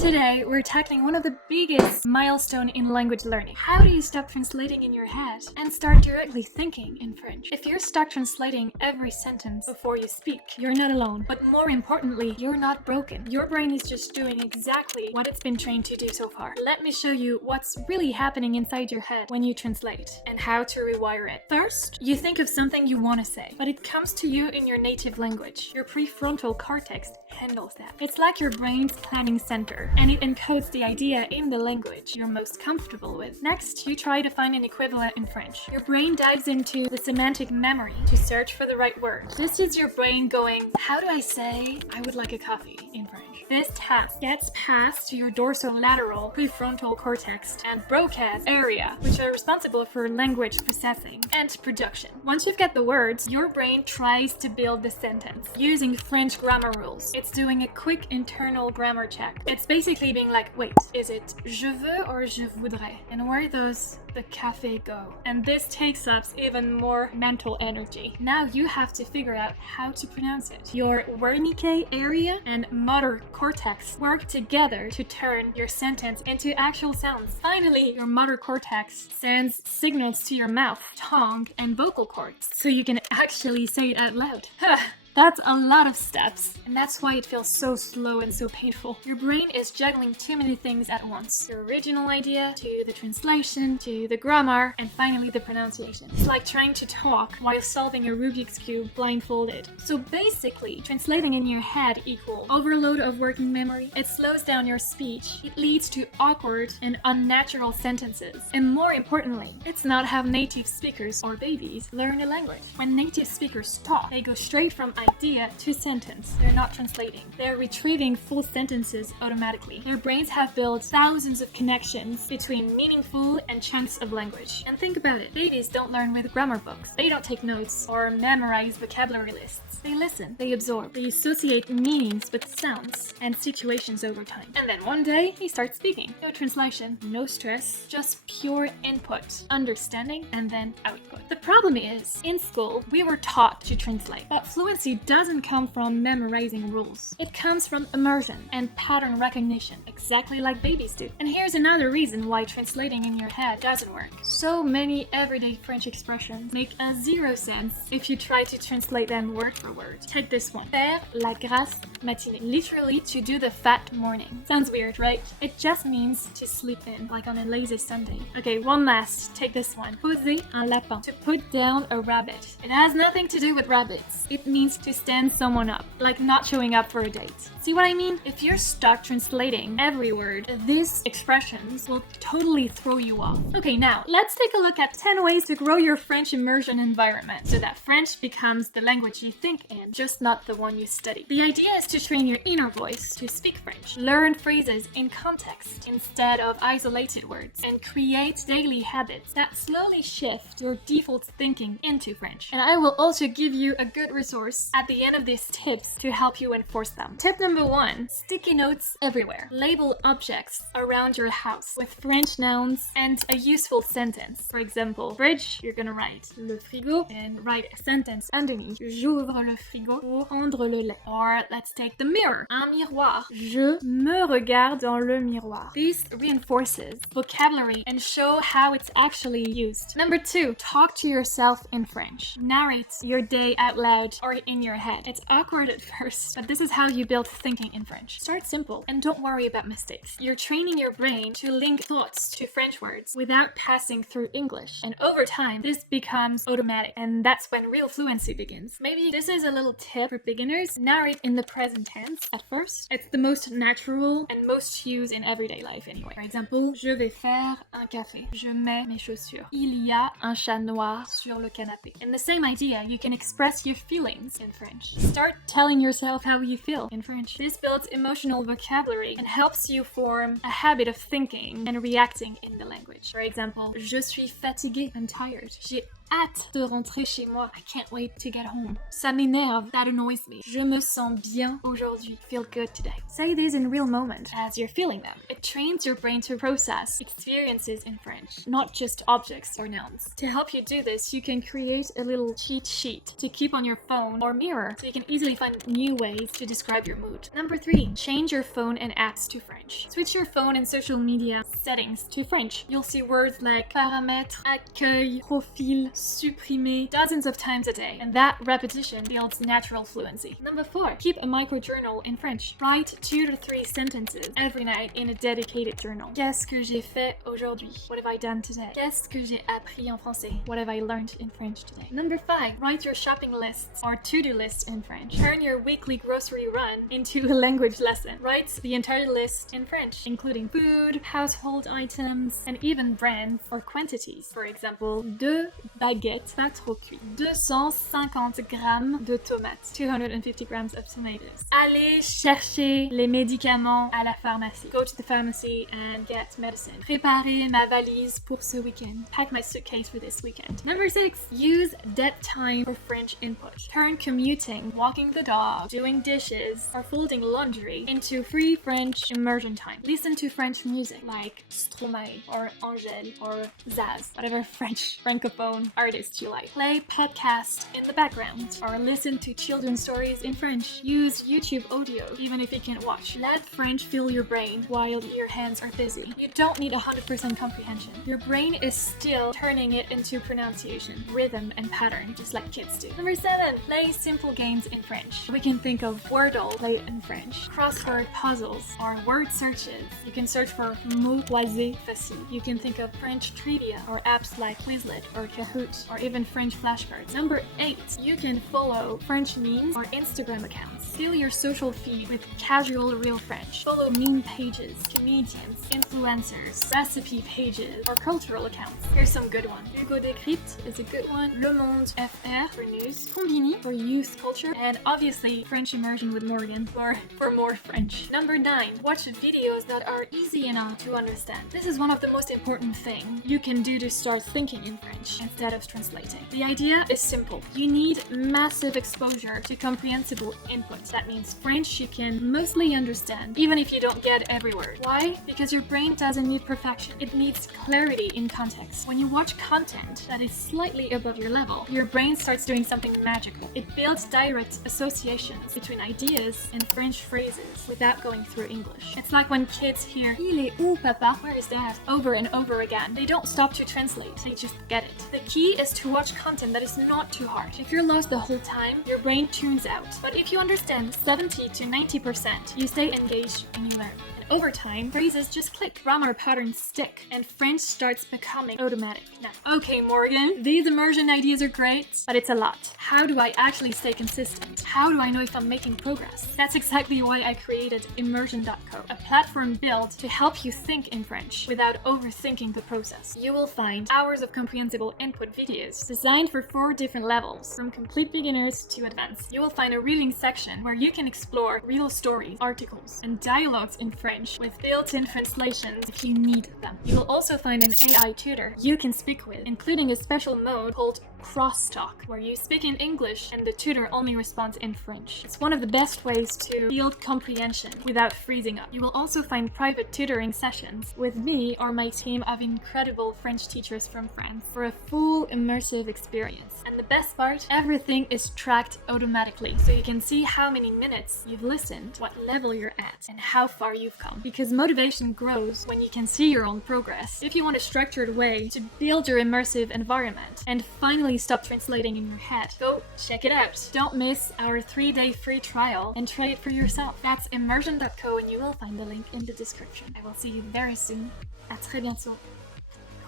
Today, we're tackling one of the biggest milestones in language learning. How do you stop translating in your head and start directly thinking in French? If you're stuck translating every sentence before you speak, you're not alone. But more importantly, you're not broken. Your brain is just doing exactly what it's been trained to do so far. Let me show you what's really happening inside your head when you translate and how to rewire it. First, you think of something you want to say, but it comes to you in your native language. Your prefrontal cortex handles that. It's like your brain's planning center, and it encodes the idea in the language you're most comfortable with. Next, you try to find an equivalent in French. Your brain dives into the semantic memory to search for the right word. This is your brain going, how do I say I would like a coffee in French? This task gets passed to your dorsolateral prefrontal cortex and broadcast area, which are responsible for language processing and production. Once you've got the words, your brain tries to build the sentence using French grammar rules. It's doing a quick internal grammar check. It's basically being like, wait, is it je veux or je voudrais? And where does the café go? And this takes up even more mental energy. Now you have to figure out how to pronounce it. Your Wernicke area and motor cortex work together to turn your sentence into actual sounds. Finally, your motor cortex sends signals to your mouth, tongue, and vocal cords so you can actually say it out loud. That's a lot of steps, and that's why it feels so slow and so painful. Your brain is juggling too many things at once. Your original idea, to the translation, to the grammar, and finally the pronunciation. It's like trying to talk while solving a Rubik's Cube blindfolded. So basically, translating in your head equals overload of working memory. It slows down your speech. It leads to awkward and unnatural sentences. And more importantly, it's not how native speakers or babies learn a language. When native speakers talk, they go straight from idea to sentence. They're not translating. They're retrieving full sentences automatically. Their brains have built thousands of connections between meaningful and chunks of language. And think about it. Babies don't learn with grammar books. They don't take notes or memorize vocabulary lists. They listen. They absorb. They associate meanings with sounds and situations over time. And then one day, he starts speaking. No translation, no stress, just pure input, understanding, and then output. The problem is, in school, we were taught to translate, but fluency doesn't come from memorizing rules. It comes from immersion and pattern recognition, exactly like babies do. And here's another reason why translating in your head doesn't work. So many everyday French expressions make zero sense if you try to translate them word for word. Take this one. Faire la grasse matinée. Literally, to do the fat morning. Sounds weird, right? It just means to sleep in, like on a lazy Sunday. Okay, one last. Take this one. Poser un lapin. To put down a rabbit. It has nothing to do with rabbits. It means to stand someone up, like not showing up for a date. See what I mean? If you're stuck translating every word, these expressions will totally throw you off. Okay, now let's take a look at 10 ways to grow your French immersion environment so that French becomes the language you think in, just not the one you study. The idea is to train your inner voice to speak French, learn phrases in context instead of isolated words, and create daily habits that slowly shift your default thinking into French. And I will also give you a good resource at the end of these tips to help you enforce them. Tip number 1, sticky notes everywhere. Label objects around your house with French nouns and a useful sentence. For example, fridge, you're gonna write le frigo and write a sentence underneath. J'ouvre le frigo pour prendre le lait. Or let's take the mirror. Un miroir. Je me regarde dans le miroir. This reinforces vocabulary and show how it's actually used. Number 2, talk to yourself in French. Narrate your day out loud or in your head. It's awkward at first, but this is how you build thinking in French. Start simple and don't worry about mistakes. You're training your brain to link thoughts to French words without passing through English. And over time, this becomes automatic, and that's when real fluency begins. Maybe this is a little tip for beginners. Narrate in the present tense at first. It's the most natural and most used in everyday life anyway. For example, je vais faire un café. Je mets mes chaussures. Il y a un chat noir sur le canapé. In the same idea, you can express your feelings in French. Start telling yourself how you feel in French. This builds emotional vocabulary and helps you form a habit of thinking and reacting in the language. For example, je suis fatigué. I'm tired. J'ai hâte de rentrer chez moi. I can't wait to get home. Ça m'énerve. That annoys me. Je me sens bien aujourd'hui. Feel good today. Say these in real moment as you're feeling them. It trains your brain to process experiences in French, not just objects or nouns. To help you do this, you can create a little cheat sheet to keep on your phone or mirror so you can easily find new ways to describe your mood. Number 3, change your phone and apps to French. French. Switch your phone and social media settings to French. You'll see words like paramètres, accueil, profil, supprimer dozens of times a day, and that repetition builds natural fluency. Number 4, keep a micro journal in French. Write 2 to 3 sentences every night in a dedicated journal. Qu'est-ce que j'ai fait aujourd'hui? What have I done today? Qu'est-ce que j'ai appris en français? What have I learned in French today? Number 5, write your shopping lists or to-do lists in French. Turn your weekly grocery run into a language lesson. Write the entire list in French, including food, household items, and even brands or quantities. For example, 2 baguettes pas trop cuites, 250 grammes de tomates, 250 grams of tomatoes. Allez chercher les médicaments à la pharmacie. Go to the pharmacy and get medicine. Préparer ma valise pour ce weekend. Pack my suitcase for this weekend. Number 6, use dead time for French input. Turn commuting, walking the dog, doing dishes, or folding laundry into free French immersion time. Listen to French music like Stromae or Angèle or Zaz, whatever French francophone artist you like. Play podcast in the background or listen to children's stories in French. Use YouTube audio even if you can't watch. Let French fill your brain while your hands are busy. You don't need 100% comprehension. Your brain is still turning it into pronunciation, rhythm, and pattern, just like kids do. Number 7, play simple games in French. We can think of Wordle, play it in French, crossword puzzles, or word searches. You can search for mots croisés faciles. You can think of French trivia or apps like Quizlet or Kahoot, or even French flashcards. Number 8, you can follow French memes or Instagram accounts. Fill your social feed with casual real French. Follow meme pages, comedians, influencers, recipe pages, or cultural accounts. Here's some good ones. Hugo Décrypte is a good one. Le Monde FR for news. Combini for youth culture. And obviously French Immersion with Morgan for more French. Number 9, watch videos that are easy enough to understand. This is one of the most important things you can do to start thinking in French instead of translating. The idea is simple. You need massive exposure to comprehensible input. That means French you can mostly understand, even if you don't get every word. Why? Because your brain doesn't need perfection. It needs clarity in context. When you watch content that is slightly above your level, your brain starts doing something magical. It builds direct associations between ideas and French phrases without going through English. It's like when kids hear, "Il est où, papa? Where is that?" over and over again. They don't stop to translate, they just get it. The key is to watch content that is not too hard. If you're lost the whole time, your brain tunes out. But if you understand 70 to 90%, you stay engaged and you learn. Over time, phrases just click, grammar patterns stick, and French starts becoming automatic. Now, okay, Morgan, these immersion ideas are great, but it's a lot. How do I actually stay consistent? How do I know if I'm making progress? That's exactly why I created Immersion.co, a platform built to help you think in French without overthinking the process. You will find hours of comprehensible input videos designed for 4 different levels, from complete beginners to advanced. You will find a reading section where you can explore real stories, articles, and dialogues in French with built-in translations if you need them. You will also find an AI tutor you can speak with, including a special mode called crosstalk, where you speak in English and the tutor only responds in French. It's one of the best ways to build comprehension without freezing up. You will also find private tutoring sessions with me or my team of incredible French teachers from France for a full immersive experience. And the best part, everything is tracked automatically, so you can see how many minutes you've listened, what level you're at, and how far you've come. Because motivation grows when you can see your own progress. If you want a structured way to build your immersive environment and finally stop translating in your head, go check it out. Don't miss our 3-day free trial and try it for yourself. That's immersion.co and you will find the link in the description. I will see you very soon. À très bientôt.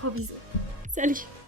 Gros bisous. Salut!